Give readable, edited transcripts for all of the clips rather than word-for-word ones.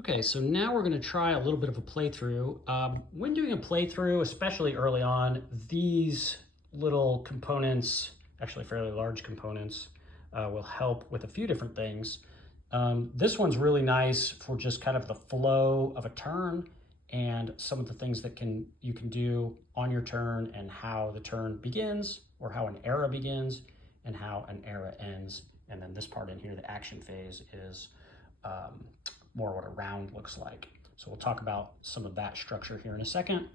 Okay, so now we're going to try a little bit of a playthrough. When doing a playthrough, especially early on, these little components, actually fairly large components, will help with a few different things. This one's really nice for just kind of the flow of a turn and some of the things that you can do on your turn and how the turn begins or how an era begins and how an era ends. And then this part in here, the action phase, is more what a round looks like. So we'll talk about some of that structure here in a second.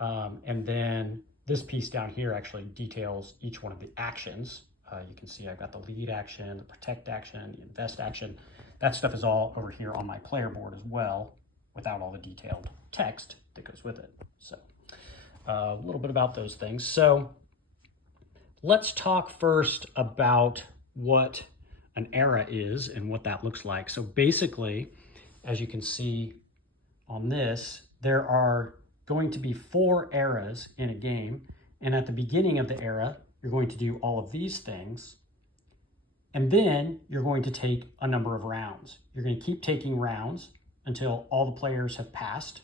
And then this piece down here actually details each one of the actions. You can see I've got the lead action, the protect action, the invest action. That stuff is all over here on my player board as well, without all the detailed text that goes with it. So a little bit about those things. So let's talk first about what an era is and what that looks like. So basically, as you can see on this, there are going to be 4 eras in a game. And at the beginning of the era, you're going to do all of these things. And then you're going to take a number of rounds. You're going to keep taking rounds until all the players have passed.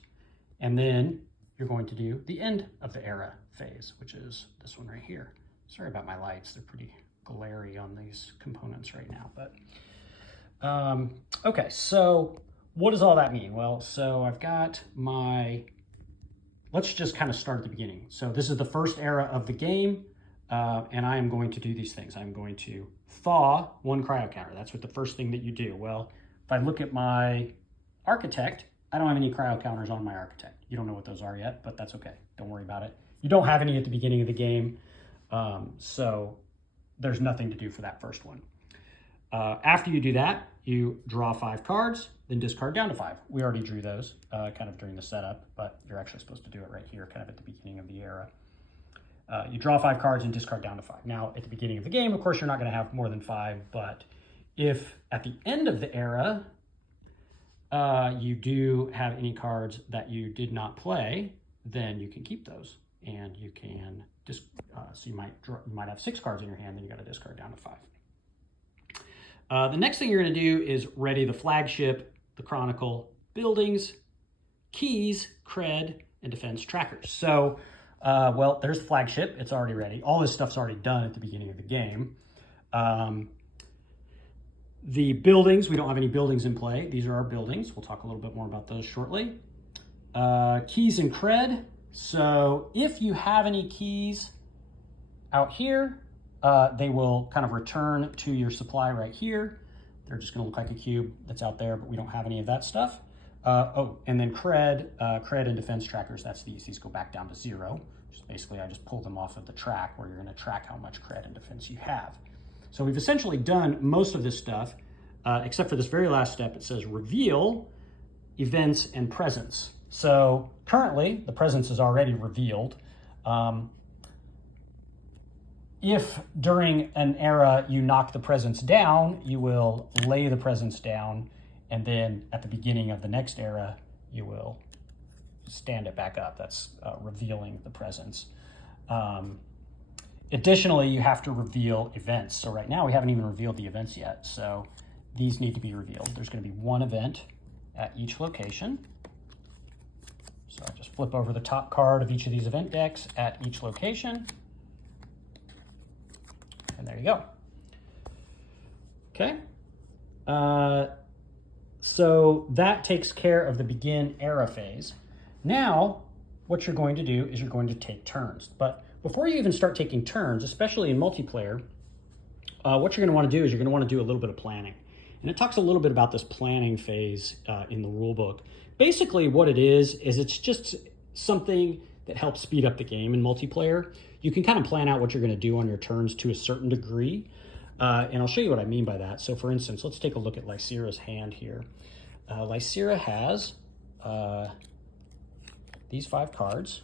And then you're going to do the end of the era phase, which is this one right here. Sorry about my lights. They're pretty glary on these components right now, but okay, so what does all that mean? Well, so I've got let's just kind of start at the beginning. So this is the first era of the game, and I am going to do these things. I'm going to thaw 1 cryo counter. That's what the first thing that you do. Well, if I look at my architect, I don't have any cryo counters on my architect. You don't know what those are yet, but that's okay. Don't worry about it. You don't have any at the beginning of the game, so there's nothing to do for that first one. After you do that, you draw 5 cards, then discard down to 5. We already drew those kind of during the setup, but you're actually supposed to do it right here, kind of at the beginning of the era. You draw 5 cards and discard down to 5. Now, at the beginning of the game, of course, you're not going to have more than 5, but if at the end of the era, you do have any cards that you did not play, then you can keep those, and you can so you might have 6 cards in your hand, then you got to discard down to 5. The next thing you're going to do is ready the flagship, the chronicle, buildings, keys, cred, and defense trackers. So, well, there's the flagship. It's already ready. All this stuff's already done at the beginning of the game. The buildings, we don't have any buildings in play. These are our buildings. We'll talk a little bit more about those shortly. Keys and cred. So if you have any keys out here, they will kind of return to your supply right here. They're just going to look like a cube that's out there, but we don't have any of that stuff. Oh, and then cred and defense trackers, that's these. These go back down to 0. Just basically, I just pull them off of the track where you're going to track how much cred and defense you have. So we've essentially done most of this stuff, except for this very last step. It says reveal events and presence. So currently, the presence is already revealed. If during an era you knock the presence down, you will lay the presence down, and then at the beginning of the next era, you will stand it back up. That's revealing the presence. Additionally, you have to reveal events. So right now, we haven't even revealed the events yet, so these need to be revealed. There's going to be 1 event at each location. So I just flip over the top card of each of these event decks at each location. And there you go. Okay. So that takes care of the begin era phase. Now, what you're going to do is you're going to take turns. But before you even start taking turns, especially in multiplayer, what you're going to want to do is you're going to want to do a little bit of planning. And it talks a little bit about this planning phase in the rule book. Basically, what it is it's just something that helps speed up the game in multiplayer. You can kind of plan out what you're going to do on your turns to a certain degree. And I'll show you what I mean by that. So for instance, let's take a look at Lysira's hand here. Lysira has these 5 cards.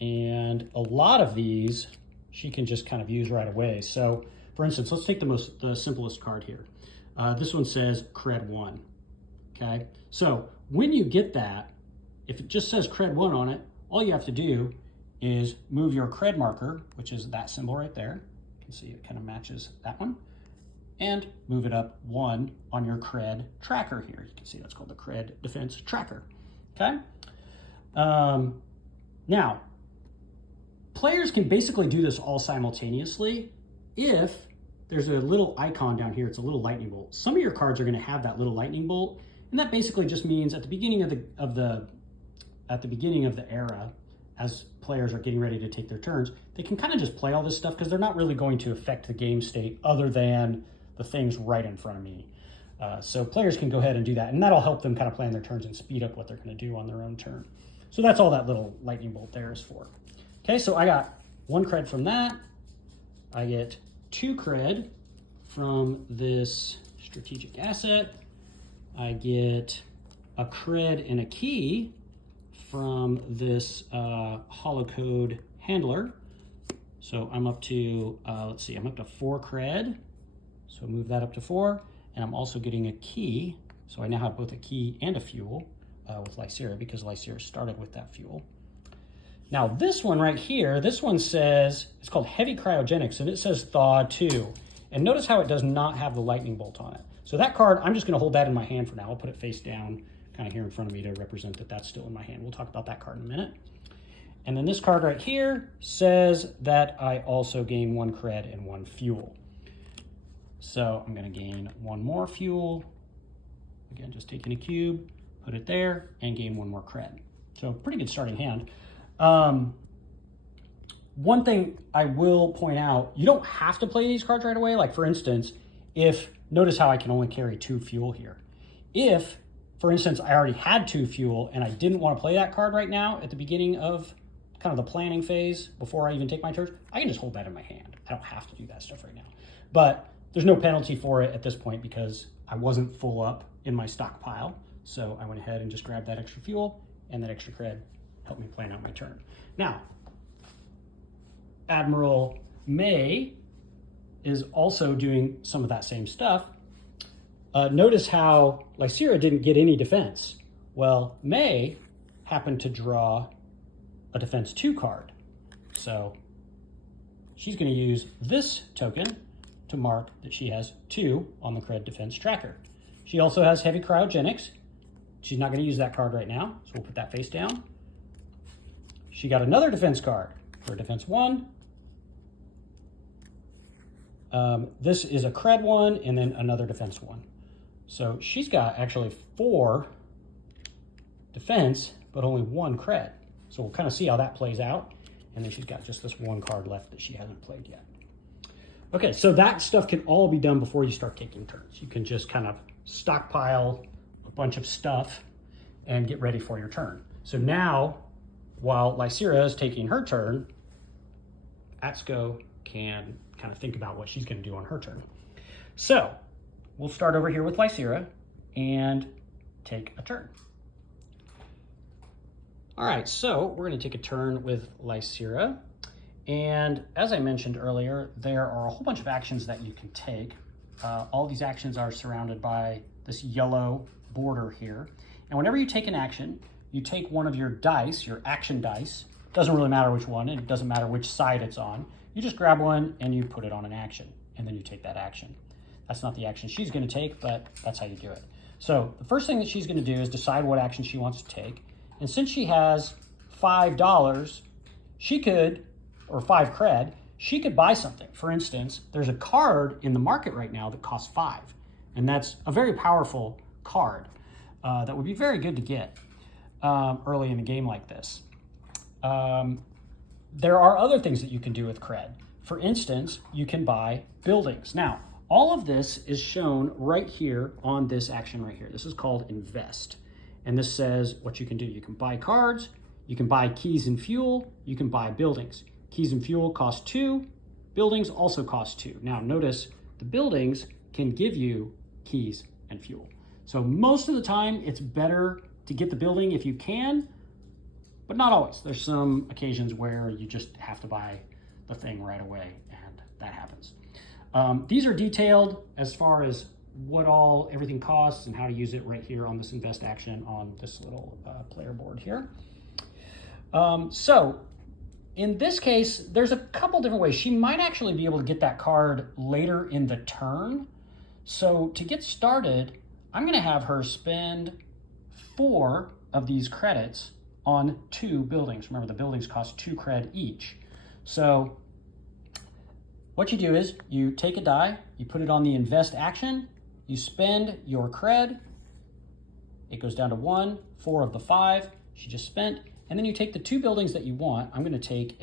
And a lot of these she can just kind of use right away. So for instance, let's take the simplest card here. This one says cred 1. Okay, so when you get that, if it just says cred 1 on it, all you have to do is move your cred marker, which is that symbol right there. You can see it kind of matches that one. and move it up 1 on your cred tracker here. You can see that's called the cred defense tracker, okay? Now, players can basically do this all simultaneously if there's a little icon down here. It's a little lightning bolt. Some of your cards are going to have that little lightning bolt, and that basically just means at the beginning of the era, as players are getting ready to take their turns, they can kind of just play all this stuff because they're not really going to affect the game state other than the things right in front of me. So players can go ahead and do that, and that'll help them kind of plan their turns and speed up what they're going to do on their own turn. So that's all that little lightning bolt there is for. Okay, so I got 1 cred from that. I get 2 cred from this strategic asset. I get a cred and a key from this holocode handler. So I'm up to, let's see, I'm up to 4 cred. So move that up to 4. And I'm also getting a key. So I now have both a key and a fuel with Lycera because Lycera started with that fuel. Now this one right here, this one says, it's called Heavy Cryogenics, and it says Thaw 2. And notice how it does not have the lightning bolt on it. So that card, I'm just gonna hold that in my hand for now. I'll put it face down, kind of here in front of me to represent that that's still in my hand. We'll talk about that card in a minute. And then this card right here says that I also gain 1 cred and 1 fuel. So I'm gonna gain 1 more fuel. Again, just taking a cube, put it there, and gain 1 more cred. So pretty good starting hand. One thing I will point out, you don't have to play these cards right away. Like for instance, notice how I can only carry 2 fuel here. If, for instance, I already had 2 fuel and I didn't want to play that card right now at the beginning of kind of the planning phase before I even take my turn, I can just hold that in my hand. I don't have to do that stuff right now. But there's no penalty for it at this point because I wasn't full up in my stockpile. So I went ahead and just grabbed that extra fuel, and that extra cred helped me plan out my turn. Now, Admiral May is also doing some of that same stuff. Notice how Lycera didn't get any defense. Well, May happened to draw a defense 2 card. So she's going to use this token to mark that she has 2 on the cred defense tracker. She also has Heavy Cryogenics. She's not going to use that card right now, so we'll put that face down. She got another defense card for defense 1. This is a cred 1 and then another defense 1. So she's got actually 4 defense, but only 1 cred. So we'll kind of see how that plays out. And then she's got just this 1 card left that she hasn't played yet. Okay, so that stuff can all be done before you start taking turns. You can just kind of stockpile a bunch of stuff and get ready for your turn. So now, while Lycera is taking her turn, Atsuko can kind of think about what she's going to do on her turn. So we'll start over here with Lycera and take a turn. All right, so we're going to take a turn with Lycera. And as I mentioned earlier, there are a whole bunch of actions that you can take. All these actions are surrounded by this yellow border here. And whenever you take an action, you take one of your dice, your action dice. Doesn't really matter which one, and it doesn't matter which side it's on. You just grab one and you put it on an action, and then you take that action. That's not the action she's going to take, but that's how you do it. So the first thing that she's going to do is decide what action she wants to take. And since she has $5, she could, or 5 cred, she could buy something. For instance, there's a card in the market right now that costs 5, and that's a very powerful card that would be very good to get early in a game like this. There are other things that you can do with cred. For instance, you can buy buildings. Now, all of this is shown right here on this action right here. This is called invest. And this says what you can do. You can buy cards, you can buy keys and fuel, you can buy buildings. Keys and fuel cost 2, buildings also cost 2. Now notice the buildings can give you keys and fuel. So most of the time it's better to get the building if you can, but not always. There's some occasions where you just have to buy the thing right away, and that happens. These are detailed as far as what everything costs and how to use it right here on this invest action on this little player board here. So in this case, there's a couple different ways. She might actually be able to get that card later in the turn. So to get started, I'm gonna have her spend 4 of these credits on 2 buildings. Remember, the buildings cost 2 cred each. So what you do is you take a die, you put it on the invest action, you spend your cred, it goes down to 1, 4 of the 5 she just spent, and then you take the 2 buildings that you want. I'm gonna take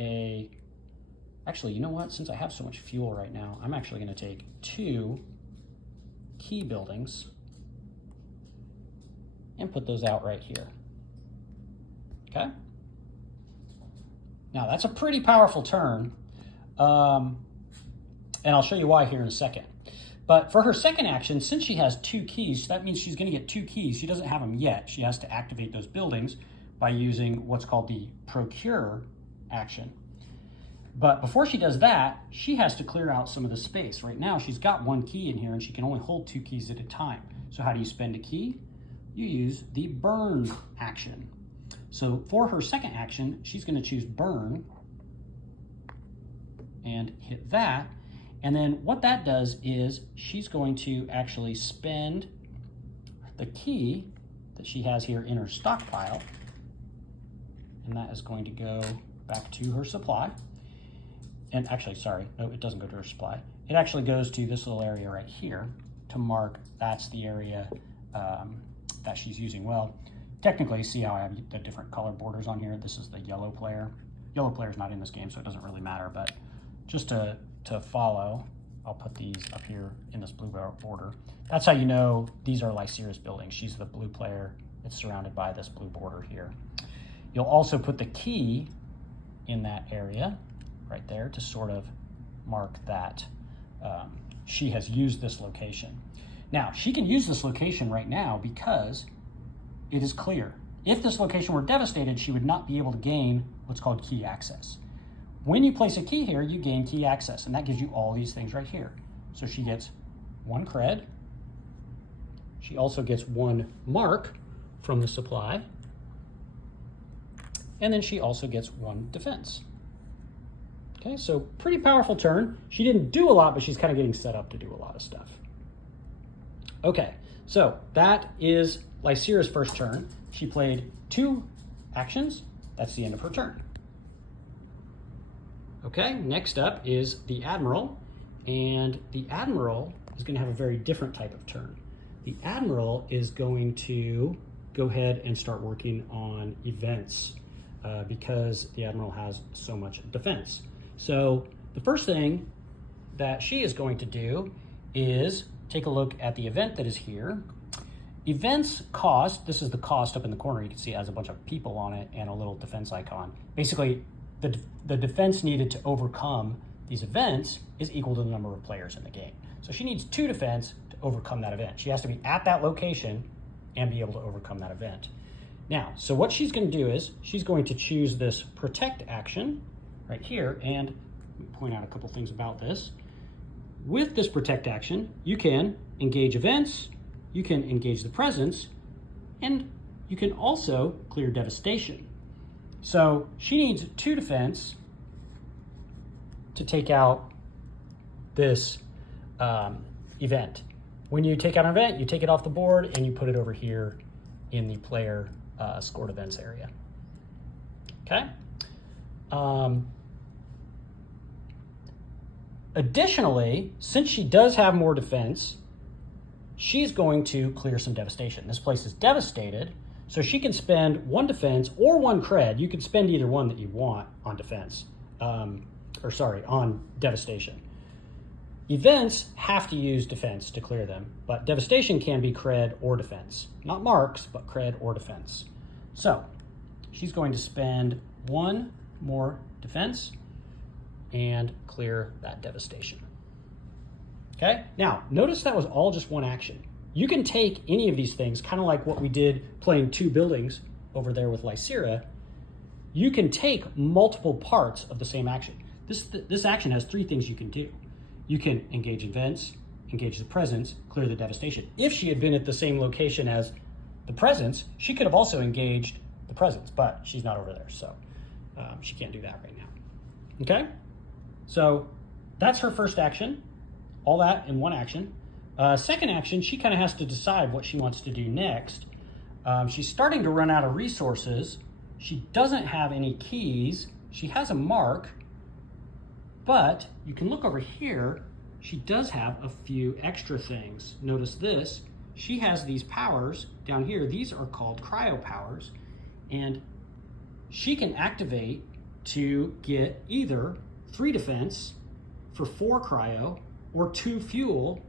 actually, you know what? Since I have so much fuel right now, I'm actually gonna take 2 key buildings and put those out right here. Okay? Now that's a pretty powerful turn, and I'll show you why here in a second. But for her second action, since she has 2 keys, that means she's gonna get 2 keys. She doesn't have them yet. She has to activate those buildings by using what's called the procure action. But before she does that, she has to clear out some of the space. Right now, she's got 1 key in here and she can only hold 2 keys at a time. So how do you spend a key? You use the burn action. So for her second action, she's gonna choose burn and hit that. And then what that does is she's going to actually spend the key that she has here in her stockpile, and that is going to go back to her supply. And actually, sorry, no, it doesn't go to her supply. It actually goes to this little area right here to mark that's the area that she's using. Well, technically, see how I have the different color borders on here? This is the yellow player. Yellow player's not in this game, so it doesn't really matter, but just to follow, I'll put these up here in this blue border. That's how you know these are Lysira's buildings. She's the blue player. It's surrounded by this blue border here. You'll also put the key in that area right there to sort of mark that she has used this location. Now, she can use this location right now because it is clear. If this location were devastated, she would not be able to gain what's called key access. When you place a key here, you gain key access, and that gives you all these things right here. So she gets 1 cred. She also gets 1 mark from the supply. And then she also gets 1 defense. Okay, so pretty powerful turn. She didn't do a lot, but she's kind of getting set up to do a lot of stuff. Okay, so that is Lysira's first turn. She played 2 actions. That's the end of her turn. Okay, next up is the Admiral, and the Admiral is going to have a very different type of turn. The Admiral is going to go ahead and start working on events because the Admiral has so much defense. So the first thing that she is going to do is take a look at the event that is here. Events cost, this is the cost up in the corner. You can see it has a bunch of people on it and a little defense icon. Basically, the defense needed to overcome these events is equal to the number of players in the game. So she needs 2 defense to overcome that event. She has to be at that location and be able to overcome that event. Now, so what she's going to do is she's going to choose this protect action right here, and let me point out a couple things about this. With this protect action, you can engage events, you can engage the presence, and you can also clear devastation. So she needs 2 defense to take out this event. When you take out an event, you take it off the board and you put it over here in the player scored events area. Okay. Additionally, since she does have more defense, she's going to clear some devastation. This place is devastated, so she can spend 1 defense or 1 cred. You can spend either one that you want on defense, on devastation. Events have to use defense to clear them, but devastation can be cred or defense. Not marks, but cred or defense. So she's going to spend 1 more defense and clear that devastation. Okay, now notice that was all just 1 action. You can take any of these things, kind of like what we did playing 2 buildings over there with Lysira. You can take multiple parts of the same action. This action has 3 things you can do. You can engage events, engage the presence, clear the devastation. If she had been at the same location as the presence, she could have also engaged the presence, but she's not over there, so she can't do that right now. Okay, so that's her first action, all that in 1 action. Second action, she kind of has to decide what she wants to do next. She's starting to run out of resources. She doesn't have any keys. She has a mark, but you can look over here. She does have a few extra things. Notice this. She has these powers down here. These are called cryo powers, and she can activate to get either 3 defense for 4 cryo or 2 fuel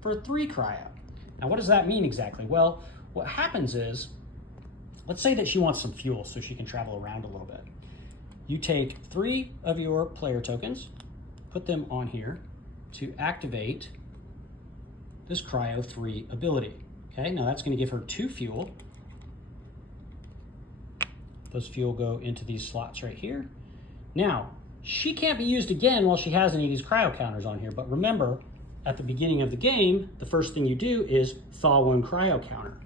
for 3 cryo. Now, what does that mean exactly? Well, what happens is, let's say that she wants some fuel so she can travel around a little bit. You take 3 of your player tokens, put them on here to activate this cryo 3 ability. Okay, now that's going to give her 2 fuel. Those fuel go into these slots right here. Now, she can't be used again while she has any of these cryo counters on here, but remember, at the beginning of the game, the first thing you do is thaw 1 cryo counter.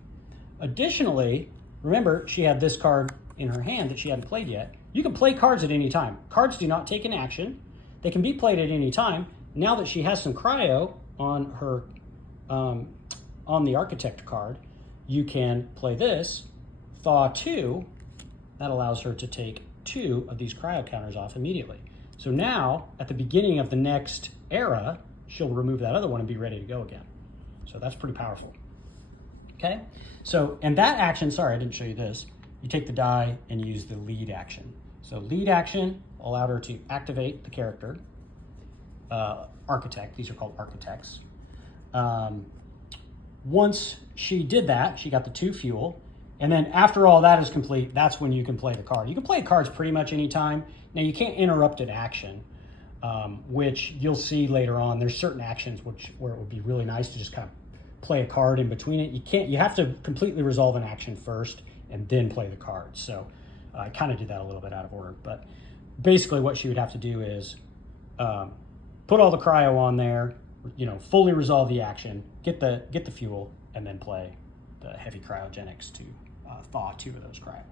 Additionally, remember, she had this card in her hand that she hadn't played yet. You can play cards at any time. Cards do not take an action. They can be played at any time. Now that she has some cryo on her, on the Architect card, you can play this, thaw 2. That allows her to take 2 of these cryo counters off immediately. So now, at the beginning of the next era, she'll remove that other one and be ready to go again. So that's pretty powerful. Okay, so, and that action, sorry, I didn't show you this. You take the die and use the lead action. So lead action allowed her to activate the character, Architect. These are called Architects. Once she did that, she got the 2 fuel. And then after all that is complete, that's when you can play the card. You can play cards pretty much anytime. Now you can't interrupt an action, which you'll see later on. There's certain actions where it would be really nice to just kind of play a card in between it. You have to completely resolve an action first and then play the card. So I kind of did that a little bit out of order, but basically what she would have to do is put all the cryo on there, fully resolve the action, get the fuel, and then play the heavy cryogenics to thaw 2 of those cryo.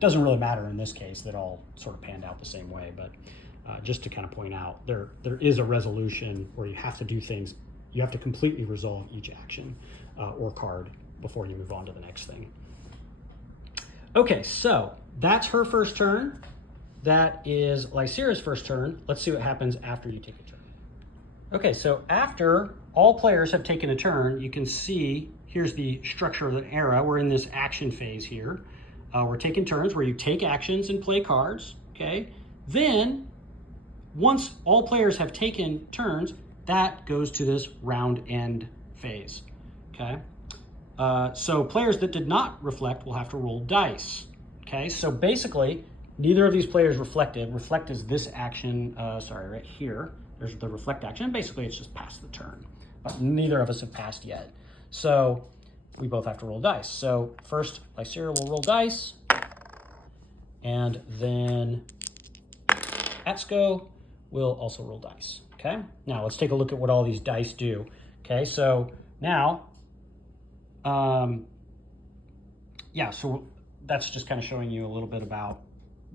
Doesn't really matter in this case, that all sort of panned out the same way, but just to kind of point out, there is a resolution where you have to do things. You have to completely resolve each action or card before you move on to the next thing. Okay, so that's her first turn. That is Lysira's first turn. Let's see what happens after you take a turn. Okay, so after all players have taken a turn, you can see here's the structure of the era. We're in this action phase here. We're taking turns where you take actions and play cards, okay? Then, once all players have taken turns, that goes to this round end phase, okay? So players that did not reflect will have to roll dice, okay? So basically, neither of these players reflected. Reflect is this action, right here. There's the reflect action. Basically, it's just past the turn, but neither of us have passed yet. So we both have to roll dice. So first, Lysira will roll dice, and then Atsuko will also roll dice, okay? Now let's take a look at what all these dice do, okay? So now, so that's just kind of showing you a little bit about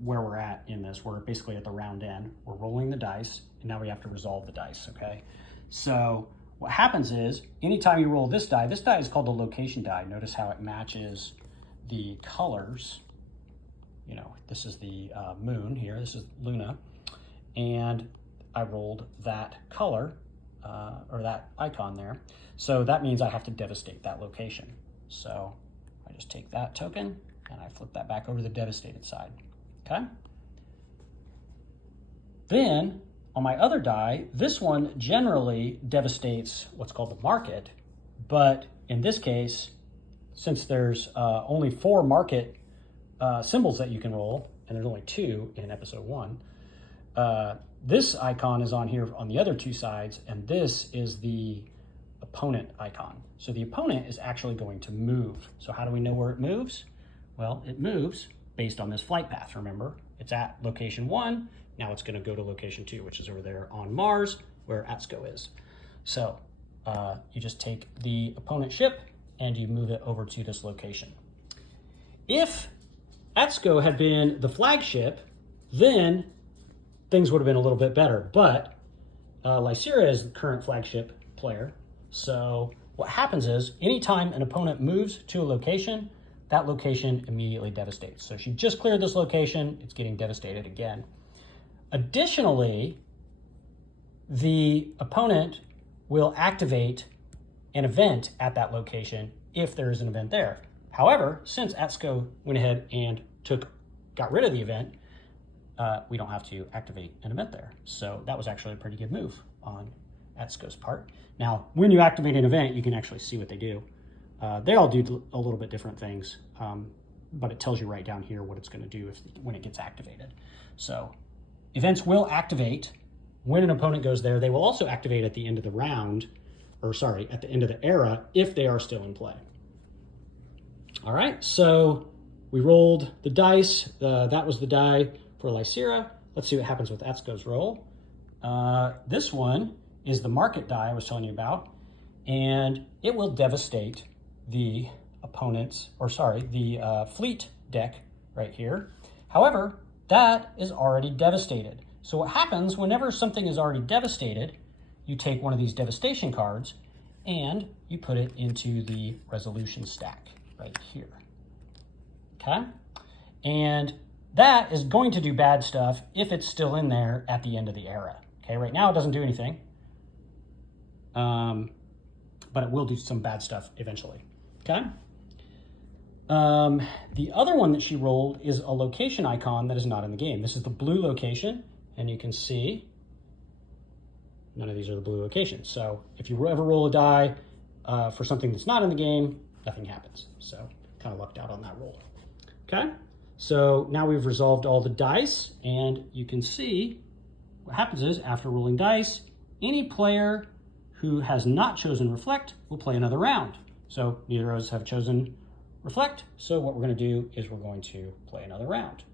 where we're at in this. We're basically at the round end. We're rolling the dice, and now we have to resolve the dice, okay? So what happens is, anytime you roll this die is called the location die. Notice how it matches the colors. This is the moon here, this is Luna, and I rolled that color, or that icon there. So that means I have to devastate that location. So I just take that token, and I flip that back over to the devastated side, okay? Then, on my other die, this one generally devastates what's called the market, but in this case, since there's only 4 market symbols that you can roll, and there's only 2 in episode 1, this icon is on here on the other 2 sides, and this is the opponent icon. So the opponent is actually going to move. So how do we know where it moves? Well, it moves based on this flight path, remember? It's at location 1, now it's gonna go to location 2, which is over there on Mars, where Atsuko is. So you just take the opponent ship and you move it over to this location. If Atsuko had been the flagship, then things would have been a little bit better, but Lysira is the current flagship player, So what happens is anytime an opponent moves to a location, that location immediately devastates. So she just cleared this location, it's getting devastated again. Additionally, the opponent will activate an event at that location if there is an event there. However, since Atsuko went ahead and got rid of the event, we don't have to activate an event there. So that was actually a pretty good move on Atsuko's part. Now, when you activate an event, you can actually see what they do. They all do a little bit different things, but it tells you right down here what it's going to do when it gets activated. So events will activate when an opponent goes there. They will also activate at the end of the round, or sorry, at the end of the era if they are still in play. All right, so we rolled the dice. That was the die for Lysira. Let's see what happens with Atsuko's roll. This one is the market die I was telling you about, and it will devastate the opponent's, the fleet deck right here. However, that is already devastated. So what happens whenever something is already devastated, you take one of these devastation cards and you put it into the resolution stack right here. Okay? And that is going to do bad stuff if it's still in there at the end of the era. Okay, right now it doesn't do anything, but it will do some bad stuff eventually. Okay? The other one that she rolled is a location icon that is not in the game. This is the blue location, and you can see none of these are the blue locations. So if you ever roll a die for something that's not in the game, nothing happens. So kind of lucked out on that roll. Okay, so now we've resolved all the dice, and you can see what happens is after rolling dice, any player who has not chosen Reflect will play another round. So neither of us have chosen Reflect, so what we're going to do is we're going to play another round.